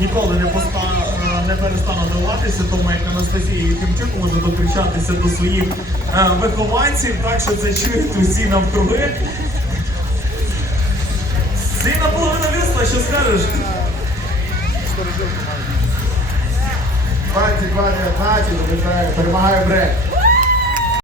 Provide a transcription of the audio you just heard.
ніколи не поста е, не перестану дивуватися, тому як Анастасія Тимчук може докричатися до своїх е, вихованців, так що це чують усі навкруги. Всі наполовину вісла, що скажеш? Баті, батя, баті, перемагає Брек.